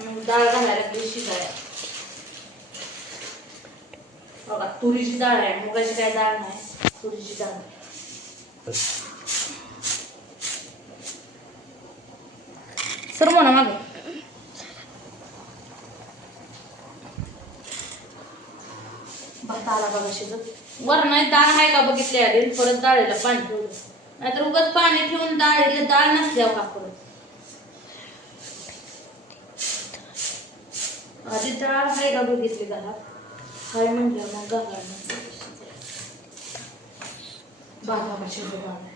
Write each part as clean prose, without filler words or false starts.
आणि डाळ घालायला लागली शिजायला. बघा तुरीची डाळ आहे, मुगाची काय डाळ नाही, तुरीची डाळ. सर म्हणा मागे भात आला बघा शिजत. वर नाही डाळ आहे का बघितली आधी, परत डाळीला पाणी ठेवलं, नाहीतर उगाच पाणी ठेवून डाळीला डाळ नसल्यावर का परत. आधी डाळ आहे का बघितली घरात, हाय म्हणजे मग घालायला भाताला शिजत आलाय.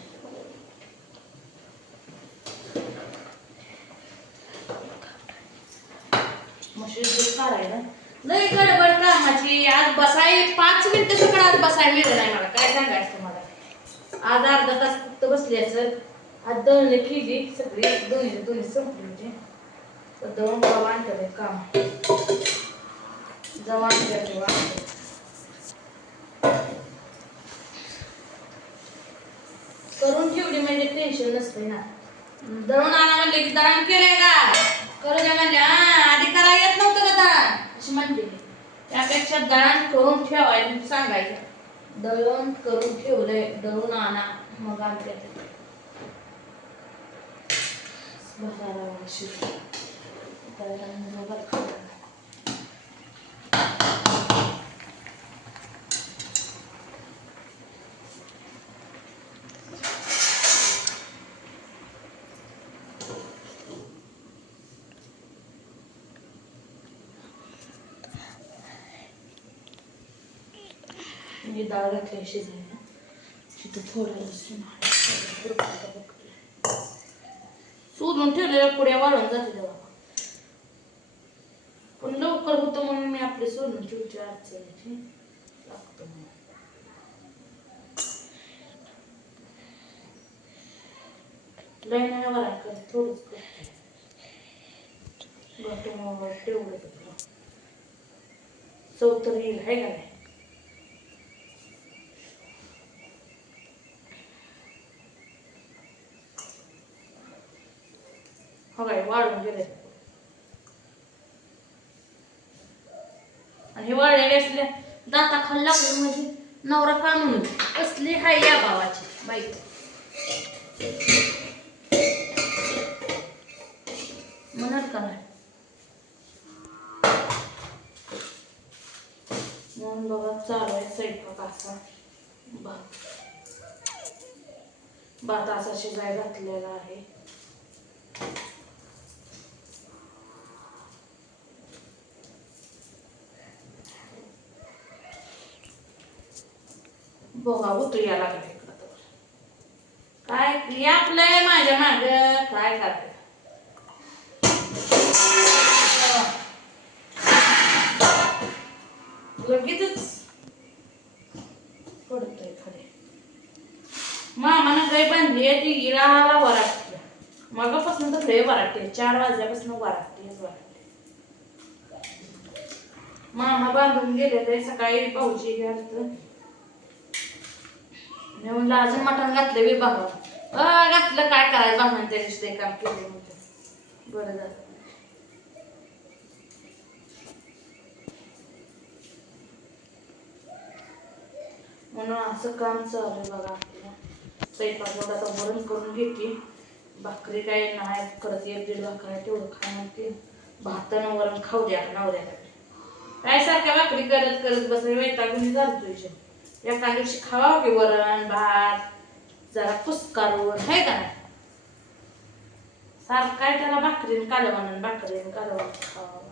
मशीन काढायला लई गडबड कामाची. आज बसाय 5 मिनिटं सकाळ आज बसायला मिळलं नाही मला, काय सांगायचं तुम्हाला. आज अर्धा तास फक्त बसली असं. आज दळणे केली सगळी, दोन्ही संपली होती. तर दळून गाव आणतात काम जमा करून ठेवली म्हणजे टेन्शन नसते ना. दळून आणा म्हणले की दळण केलंय का करू द्या म्हणले, आधी करायला येत नव्हतं का दळण अशी म्हणते. त्यापेक्षा दळण करून ठेवायला सांगायचं. दळण करून ठेवलंय, दळून आणा मग आणते. मी डाळ घातली शिजायला, तिथं थोडं लसूण सोलून ठेवलेल्या पुड्या वाळून जाते तेव्हा, पण लवकर होतं म्हणून मी आपले सोलून ठेवची अडचणीची लागतो. लय नाही वरा कर, थोडंच करते तेवढं चौथर येईल आहे का नाही. हो काय वाळून गेले आणि हे वाळलेले असले दाता खाली लागले म्हणजे नवरा का म्हणून कसली हाय या भावाची बाईक म्हणत का नाही. म्हणून बघा चालू आहे स्वयंपाक असा. भात असा शिजाय घातलेला आहे. बघा उतरया लागले काय आपलंय माझ्या माग काय करते. लगेचच पडतोय खाली. मामानं गाय बांधली ती गिराला वराटते, मगापासून तर लय वराटते, 4 वाजल्यापासून वराटते. मामा बांधून गेले ते सकाळी भाऊजी घालत मी म्हणलं अजून मटण घातलं बी बाबा घातलं काय करायचं बाबा त्या दिवशी ते काम केले म्हणजे बरं झालं. म्हणून असं काम चालू आहे बघा आपल्याला. स्वयंपाक आता वरण करून घेते, भाकरी काय नाही करत, 1-1.5 भाकरी तेवढं खाणार ते. भातानं वरण खाऊ द्या नवऱ्याकडे, काय सारख्या भाकरी करत करत बसाय वैतागून जातोय. एका दिवशी खावा की वरण भात जरा कुस्कारून है का नाही. सारखं काय त्याला भाकरीन कालवण खावा.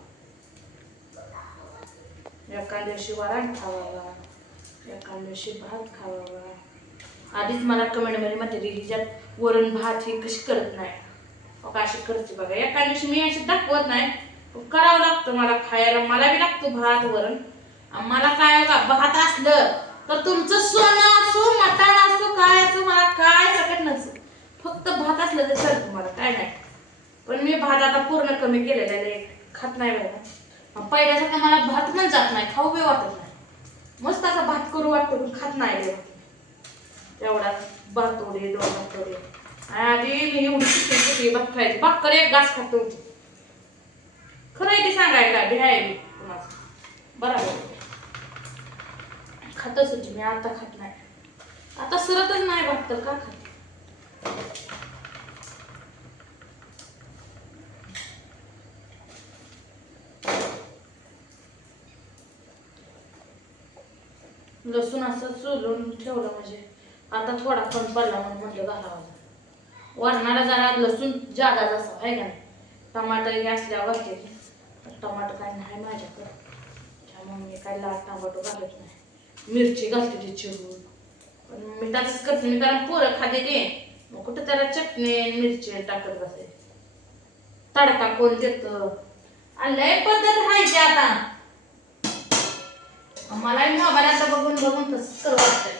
एका दिवशी वरण खावा, एका दिवशी भात खावा. आधीच मला कमेंट मध्ये म्हणते हिच्यात वरण भात ही कशी करत नाही, अशी करते बघा. एका दिवशी मी अशी दाखवत नाही, करावं लागतं मला खायला. मला बी लागतो भात वरण. मला काय भात असलं तर तुमचं सोनं असो मटण असो काय असो मला काय सकट नसतं, फक्त भात असलं तर चालतं मला, काय नाही. पण मी भात आता पूर्ण कमी केलेला आहे, खात नाही बघा. पहिल्यासारखं मला भात पण जात नाही, खाऊ बी वाटत नाही. मस्त असा भात करू वाटतो पण खात नाही तेवढा. भातोडे 2 भातोडे आधी एवढी भात खायची, भाकर 1 घास खात होती खरं. बी आहे कुणाचं बरोबर खातच होती मी, आता खात नाही, आता सरतच नाही भात तर का खात. लसूण असं चोलून ठेवलं म्हणजे आता थोडा कमी पडला म्हणून म्हटलं घालावा. वरणाला जरा लसूण जादा असावं आहे का नाही. टमाटर हे असल्यावर घालते, टमाटर काय नाही माझ्याकडं त्यामुळे मी काय लाल टमाटो घालत नाही. मिरची घालते ती चिरून, पण मी तसंच करते मी, कारण पोरं खाते ते, मग कुठं त्याला चटणी मिरची टाकत बसायची. तडका कोण देतं, लय पद्धत आहे ते आता. मलाही मोबाईल आता बघून बघून तसंच कर वाटतंय,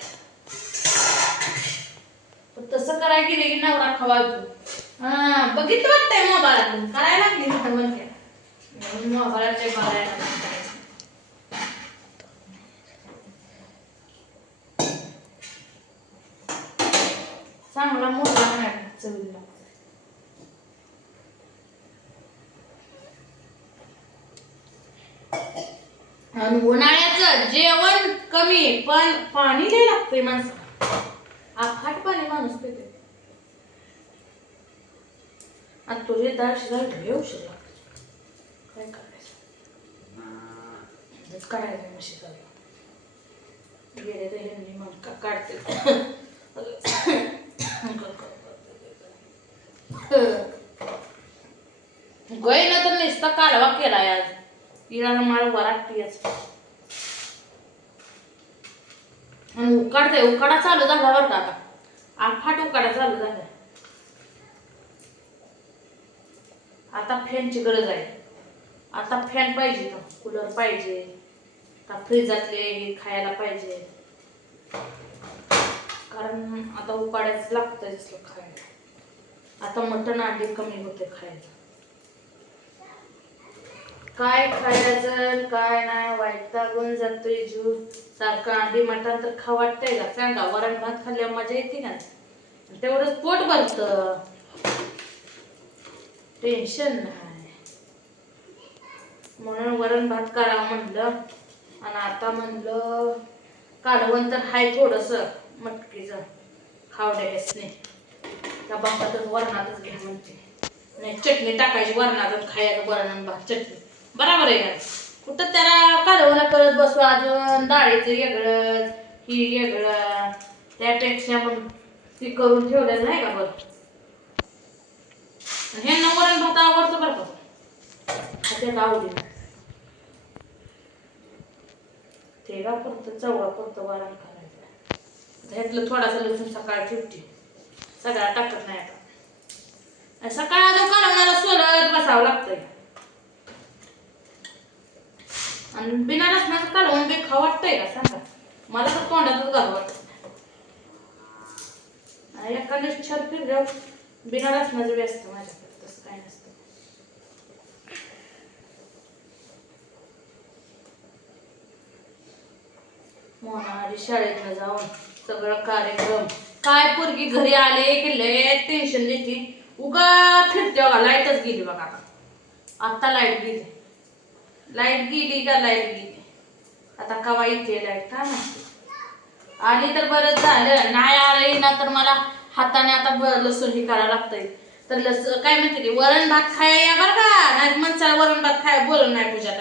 पण तसं करायला गेले की नवरा खवा तू. हा बघितलं वाटतंय मोबाईलातून करायला लागली म्हणते मोबाईलाच्या बघायला. चांगला मोठा नाही चवीला. आणि उन्हाळ्याचं जेवण कमी पण पाणी लय लागतंय माणसाला, आफाट पाणी माणूस पिते. आणि तुझे डाळ शिजायला लय उशीर लागतो, काय करायचं करायचं मग शिजायला गेले तर ह्यांनी मग काढते. गईला तर नुसता कालवा केलाय आज, इळाला माळ वराटतीच. आणि उकाडा चालू झाला बरं का आता, आफाट उकाडा चालू झाला. आता फॅनची गरज आहे, आता फॅन पाहिजे, कूलर पाहिजे, आता फ्रीजातले खायला पाहिजे, कारण आता उकाड्याच लागतंय खायला. आता मटण अंडी कमी होते खायला, काय खायचं काय नाही वैतागून जातोय जीव. सारखं अंडी मटण तर खा वाटतंय का सांगा. वरण भात खाल्ल्यावर मजा येते का, तेवढंच पोट भरतं, टेन्शन नाही. म्हणून वरण भात करावं म्हणलं. आणि आता म्हणलं कालवण तर हाय थोडंसं मटकीचं, खावड्यास नाही त्या बापातच वरणातच घ्या म्हणते, नाही चटणी टाकायची वरणातच खायचं, वरण भात चटणी बरोबर आहे का. कुठं त्याला कालवण करत बसू, अजून डाळीचं वेगळं ही वेगळं, त्यापेक्षा मग ती करून ठेवलेलं नाही का बरं. ह्यांना वरण भात आवडतं बरं का, त्यात आवडीनं तेव्हा पुरतं चवळा पुरतं वरण करायचं. ह्यातलं थोडासा लसूण सकाळ ठेवते, सगळा टाकत नाही आता. सकाळ अजून कालवणाला सोलत बसावं लागतंय, आणि बिना लसणाचं कालवण बी खावं वाटतंय का सांगा. मला तर तोंडातच घालू वाटत नाही. एखाद्या छर फिरल्यावर बिना लसणाचं बी असतं माझ्याकडे, तसं काय नसतं. मोनाली शाळेतनं जाऊन सगळं कार्यक्रम, काय पोरगी घरी आले की लय टेन्शन देते, उगा फिरते बघा. लाईटच गेली बघा, आता लाईट गेली, लाईट गेली का लाईट गेली. आता कवा येते लाईट काय माहिती. आली तर बरंच झालं, नाही आली ना तर मला हाताने आता लसूण हे करायला लागतंय. तर काय म्हणते वरण भात खाया या बरं का, नाही म्हणसाल वरण भात खाया बोलून नाही पूजा.